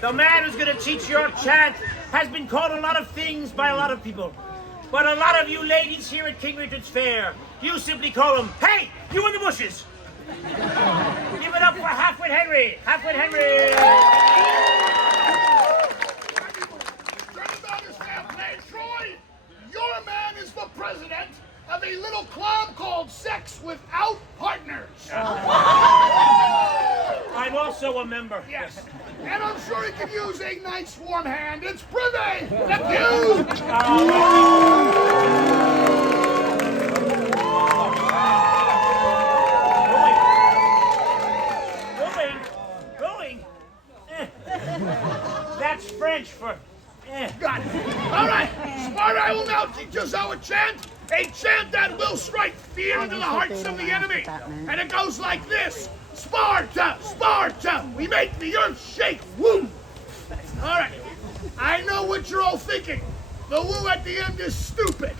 The man who's going to teach your chant has been called a lot of things by a lot of people. But a lot of you ladies here at King Richard's Fair, you simply call him, hey, you in the bushes. Give it up for Halfwit Henry. Halfwit Henry. Troy, your man is the president of a little club called Sex Without Partners. I'm also a member. Yes. And I'm sure he could use a nice warm hand. It's Privy. Thank you. Going. That's French for... Got it. All right. Sparta will now teach us how to chant. A chant that will strike fear into the hearts of the enemy. And it goes like this. Sparta, Sparta, we make the earth shake. Woo. All right. I know what you're all thinking. The woo at the end is stupid.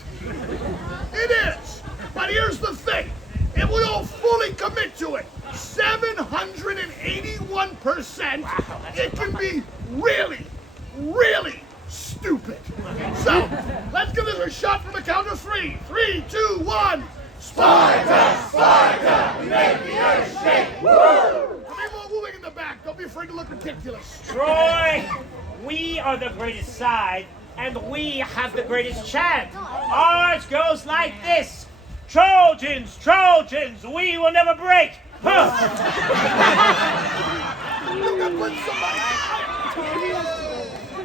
It is. But here's the thing. If we all fully commit to it, 781%, it can be really, really stupid. So, let's give this a shot from the count of 3. 3, 2, 1. Sparta, Sparta, we make the earth shake. Woo! There'll be more wooing in the back. Don't be afraid to look ridiculous. Troy, we are the greatest side, and we have the greatest chant. Ours goes like this. Trojans, Trojans, we will never break. Huh.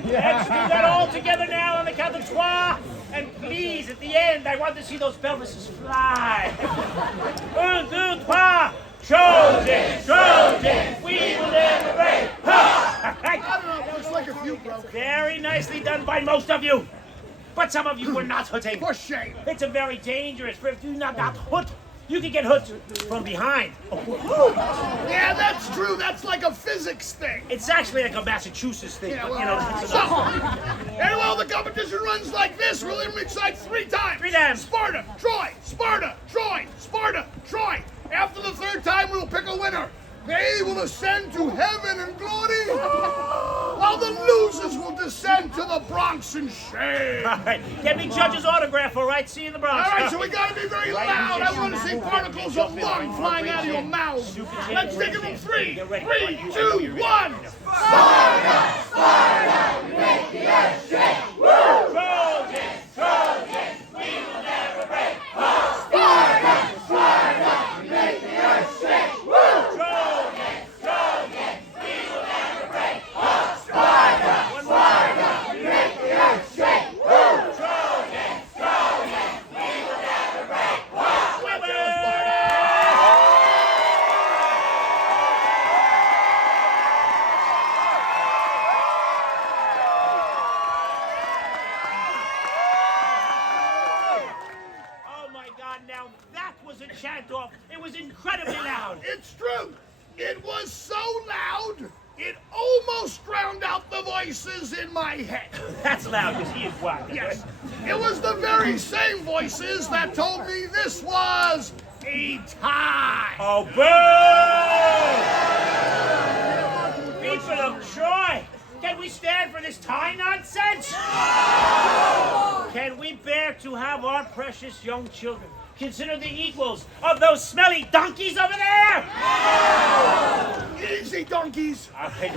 Let's do that all together now on the count of 3. And please, at the end, I want to see those pelvises fly. 1, 2, 3. Trojans, Trojans, we will never break. I don't know, looks like a few broke. Very nicely done by most of you. But some of you were not hooting. For shame. It's a very dangerous, for if you not hoot, you can get hooked from behind. Yeah, that's true. That's like a physics thing. It's actually like a Massachusetts thing. Yeah, but, and while the competition runs like this, we'll recite 3 times. 3 times. Sparta, Troy, Sparta, Troy, Sparta, Troy. After the 3rd time, we'll pick a winner. They will ascend to heaven and glory, while the losers will descend to the Bronx in shame. All right, get me judge's autograph, all right? See you in the Bronx. All right, so we gotta be very loud. I want to see particles of lung flying out of your mouth. Let's take it from 3. 3, 2, 1. Sparta, Sparta, we make the earth shake. Woo! Trojans, Trojans, we will never break. Sparta, Sparta, we make the earth shake. Woo! Trojans, Trojans, we will never break. Sparta, Sparta, we make the earth shake. Woo! Trojans, Trojans, we will never break. Let's go, Sparta! Oh my God, now that was a chant off. It was incredibly loud. It's true. It was so loud, it almost drowned out the voices in my head. That's loud because he is wild. Yes, it was the very same voices that told me this was a tie. Oh, boo! People of Troy, can we stand for this tie nonsense? Can we bear to have our precious young children consider the equals of those smelly donkeys over there? Easy, donkeys. All right.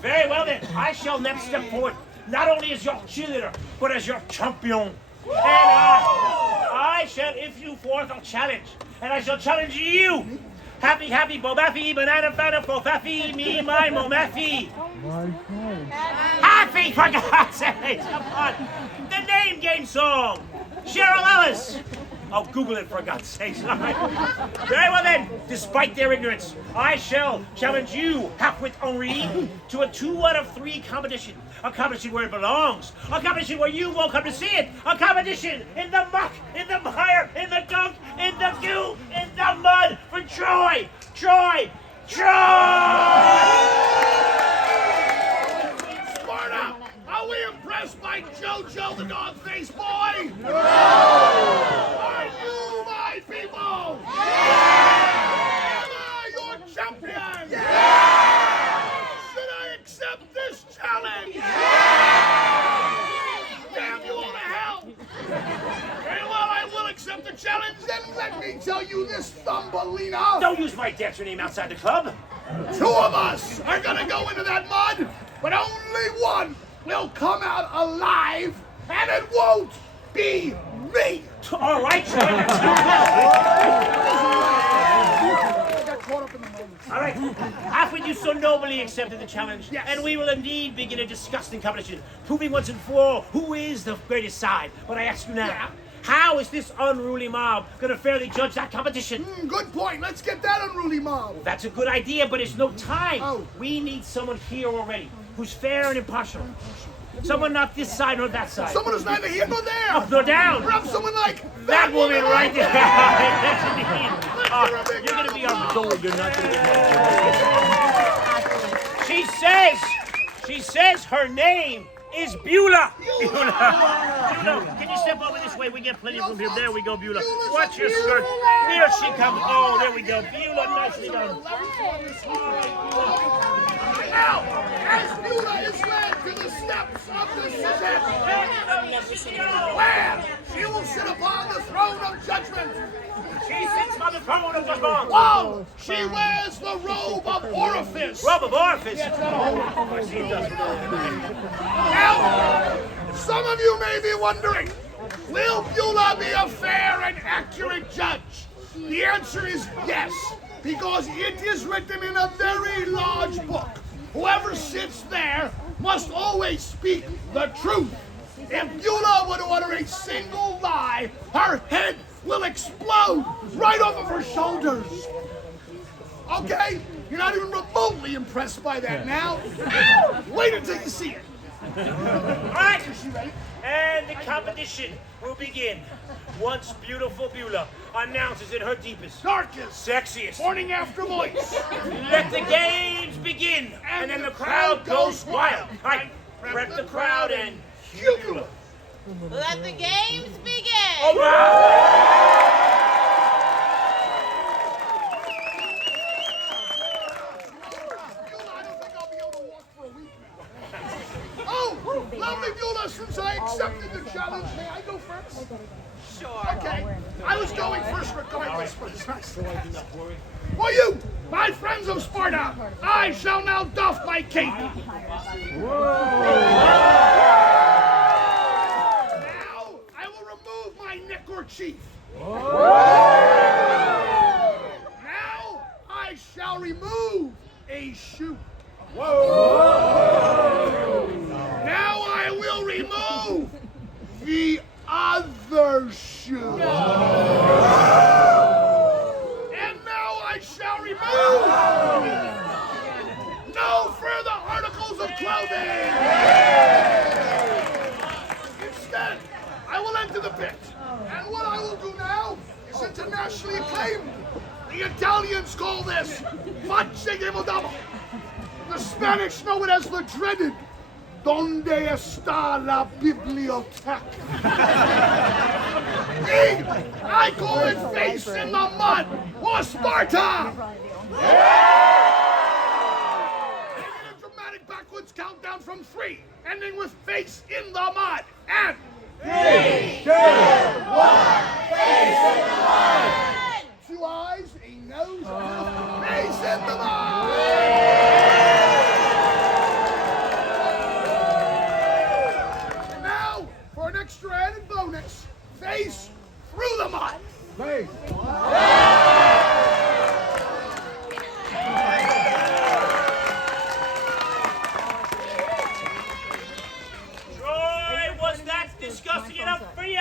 Very well then, I shall next step forward, not only as your cheerleader, but as your champion. And I shall issue forth a challenge, and I shall challenge you. Happy, happy, bobaffy, banana, fana, fofaffy, me, my, momaffy. Happy, for God's sake, come on. The name game song. Cheryl Ellis. Oh, Google it, for God's sake. All right. Very well then, despite their ignorance, I shall challenge you, Halfwit Henri, to a 2 out of 3 competition. A competition where it belongs. A competition where you won't come to see it. A competition in the muck, in the mire, in the gunk, in the goo, in the mud for Troy. Troy. Troy! Sparta, are we impressed by JoJo the dog-faced boy? No! Are you my people? Yeah! Am I your champion? Yeah! Should I accept accept this challenge? Damn you all to hell! Very well, I will accept the challenge. Then let me tell you this, Thumbelina. Don't use my dancer name outside the club. 2 of us are gonna go into that mud, but only one will come out alive, and it won't be me. All right, John. All right. After you so nobly accepted the challenge, Yes. and we will indeed begin a disgusting competition, proving once and for all who is the greatest side. But I ask you now, Yeah. how is this unruly mob going to fairly judge that competition? Good point. Let's get that unruly mob. That's a good idea, but it's no time. Oh. We need someone here already who's fair and impartial. Someone not this side nor that side. Someone who's neither here nor there. Up nor down. Perhaps someone like That woman right there. Yes, Let's indeed. give her a big You're going to be on round the of door. You're not going to get She says her name is Beulah. Beulah, can you step over this way? We get plenty of room here. There we go, Beulah. Watch your skirt. Here she comes. Oh, there we go. Beulah, nicely done. Now, as Beulah is led to the steps of the Suzette, where she will sit upon the throne of judgment. She sits on the throne of judgment. Whoa! She wears the robe of orifice. Robe of orifice. Now, some of you may be wondering, will Beulah be a fair and accurate judge? The answer is yes, because it is written in a very large book. Whoever sits there must always speak the truth. If Beulah would utter a single lie, her head will explode right off of her shoulders. Okay? You're not even remotely impressed by that now. Wait until you see it. All right. And the competition will begin once beautiful Beulah announces in her deepest, Darkest, sexiest, morning after voice. let the games begin. And then the crowd goes wild. All right. Prep the crowd and cue Beulah. Let the games begin. All right. I don't think I'll be able to walk for a week now. Oh, lovely Beulah, since I accepted the challenge, may I go first? Sure. Okay. I was going first regardless, but it's nice. For you, my friends of Sparta, I shall now doff my cape. Now, I will remove my neckerchief. Now, I shall remove a shoe. Now I will remove the other shoe. And now I shall remove no further articles of clothing. Instead, I will enter the pit. And what I will do now is internationally acclaimed. The Italians call this facce di modamo. The Spanish know it as the dreaded Donde está la biblioteca? Me, I call it face in the mud or Sparta! And in a dramatic backwards countdown from 3, ending with face in the mud. And 3, 2, 1, face in the mud! 2 eyes, a nose, face in the mud! For an extra added bonus, face through the mud. Face. Troy, was that disgusting enough for you?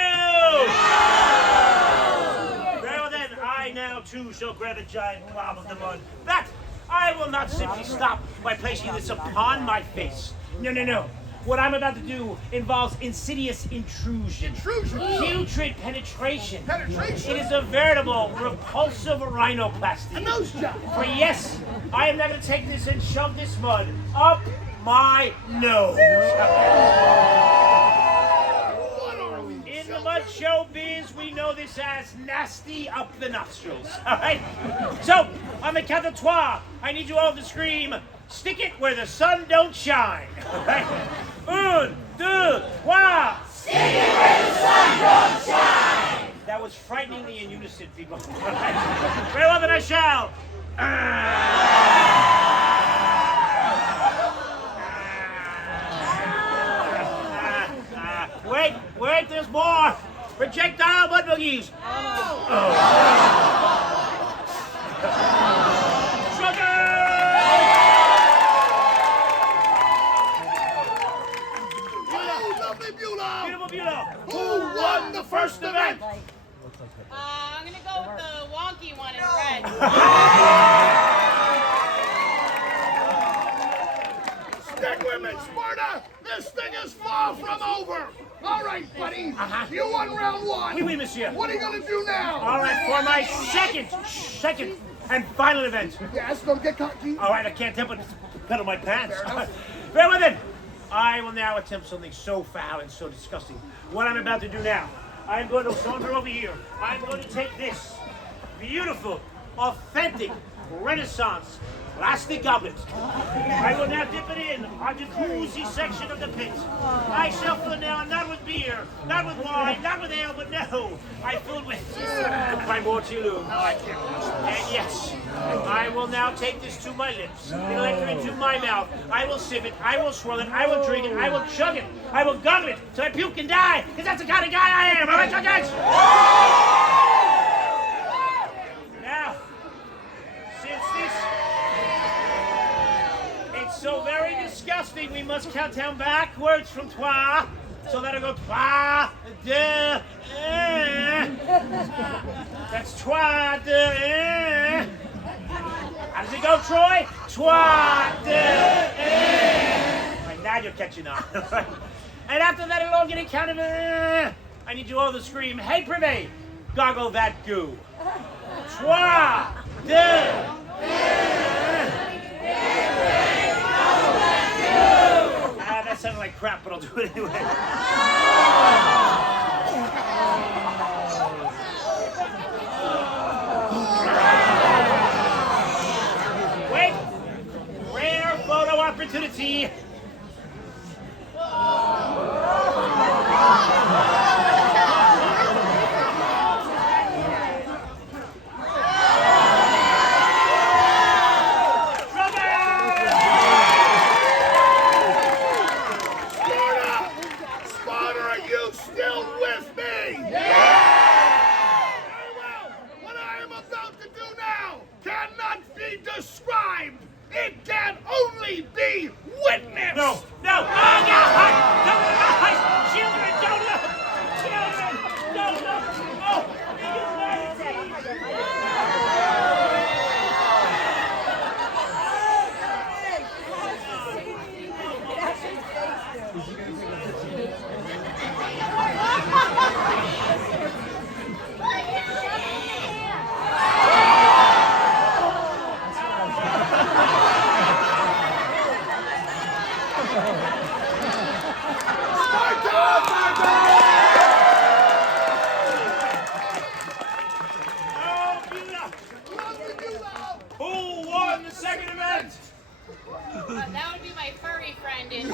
Well then, I now too shall grab a giant glob of the mud. That I will not simply stop by placing this upon my face. No. What I'm about to do involves insidious intrusion. Putrid penetration. Penetration? It is a veritable repulsive rhinoplasty. A nose job. For yes, I am now going to take this and shove this mud up my nose. What are we? In the mud show biz, we know this as nasty up the nostrils. All right? So, on the count of 3, I need you all to scream, Stick it where the sun don't shine. Right? Un, deux, trois. Stick it where the sun don't shine. That was frighteningly in unison, people. Very well, then I shall. Wait, there's more. Projectile mud boogies. Sugar! Oh, lovely Beulah! Beautiful Beulah. Who won the first event? I'm gonna go with the wonky one in red. Stick with me, Sparta! This thing is far from over! All right, buddy. You won round one. Oui, monsieur. What are you going to do now? All right, for my second and final event. Yes, don't get cocky. All right, I can't help but pedal my pants. Very well then. I will now attempt something so foul and so disgusting. What I'm about to do now, I'm going to saunter over here. I'm going to take this beautiful, authentic, Renaissance plastic goblet. I will now dip it in our jacuzzi section of the pit. I shall fill it now not with beer, not with wine, not with ale, but no, I fill it with my mortillo. And yes, I will now take this to my lips, it'll enter into my mouth. I will sip it, I will swirl it, I will drink it, I will chug it, I will goggle it till I puke and die, because that's the kind of guy I am. All right, guys? Now, since this so very disgusting, we must count down backwards from trois. So that'll go trois, deux, un. That's trois, deux, un. How does it go, Troy? Trois, deux, un. Right, now you're catching on. And after that, it'll all get a count of I need you all to scream, hey, Privé, goggle that goo. Trois, deux, un. That sounded like crap, but I'll do it anyway. Wait! Rare photo opportunity. It can only be witnessed! No! Oh, God! Guys! Children, don't look! Children, don't look! Oh! That would be my furry friend in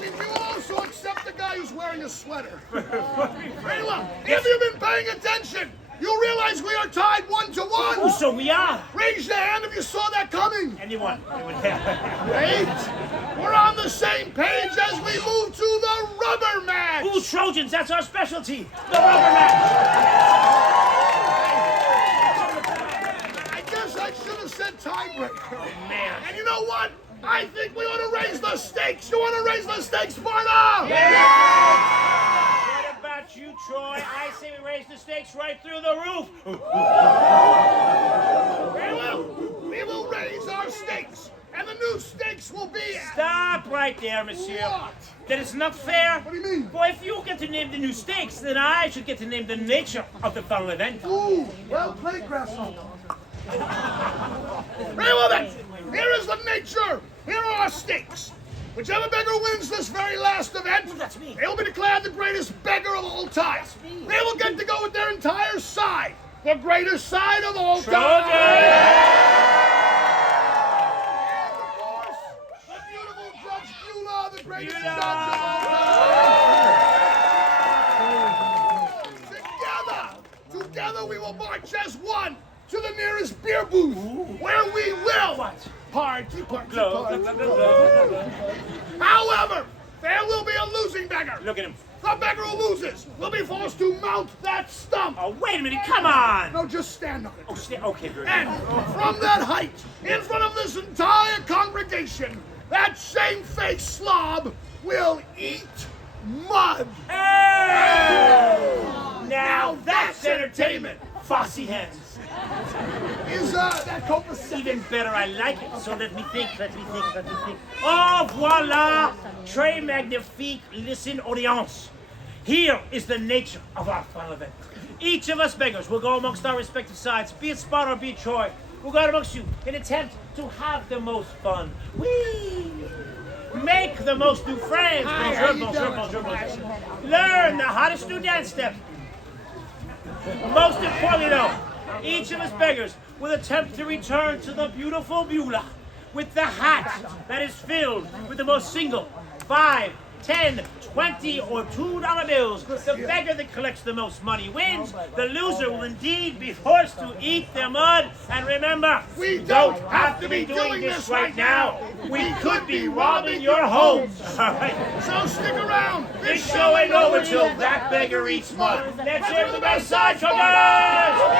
We will also accept the guy who's wearing a sweater. Very well. If you've been paying attention, you realize we are tied 1-1. Oh, so we are. Raise your hand if you saw that coming. Anyone? Wait. We're on the same page as we move to the rubber match. Ooh, Trojans, that's our specialty. The rubber match. I guess I should have said tiebreaker. Oh, man. And you know what? I think we ought to raise the stakes. You want to raise the stakes, Sparta? Yeah! What about you, Troy? I say we raise the stakes right through the roof. Very well. We will raise our stakes. And the new stakes will be... Stop right there, monsieur. What? That is not fair. What do you mean? Boy, if you get to name the new stakes, then I should get to name the nature of the final event. Ooh, well played, Grasshopper. Very well then. Here is the nature. Here are our stakes. Whichever beggar wins this very last event, That's me. they will be declared the greatest beggar of all time. They will get to go with their entire side. the greatest sign of all Children! time. And of course, the beautiful Judge Beulah, the greatest Beulah! judge of all time. Together we will march as one to the nearest beer booth, where we will party. However, there will be a losing beggar. Look at him. The beggar who loses will be forced to mount that stump. Oh, wait a minute, come on! No, just stand on it. Oh, okay, very good. And from that height, in front of this entire congregation, that shamefaced slob will eat mud. Hey! Now that's entertainment. Fossy hands. Is that copacetic? Even better, I like it. So let me think. Oh, voila! Très magnifique. Listen, audience. Here is the nature of our final event. Each of us beggars will go amongst our respective sides, be it Spot or be it Troy. We'll go out amongst you and attempt to have the most fun. Whee! Make the most new friends. Bonjour. Learn the hottest new dance step. Most importantly, though, each of us beggars will attempt to return to the beautiful Beulah with the hat that is filled with the most single, 5, 10, 20, or $2 bills. The beggar that collects the most money wins. The loser will indeed be forced to eat their mud. And remember, we don't have to be doing this right now. We could be robbing your homes. All right. So stick around. This show ain't over till that beggar eats mud. Let's hear the best side, truckers!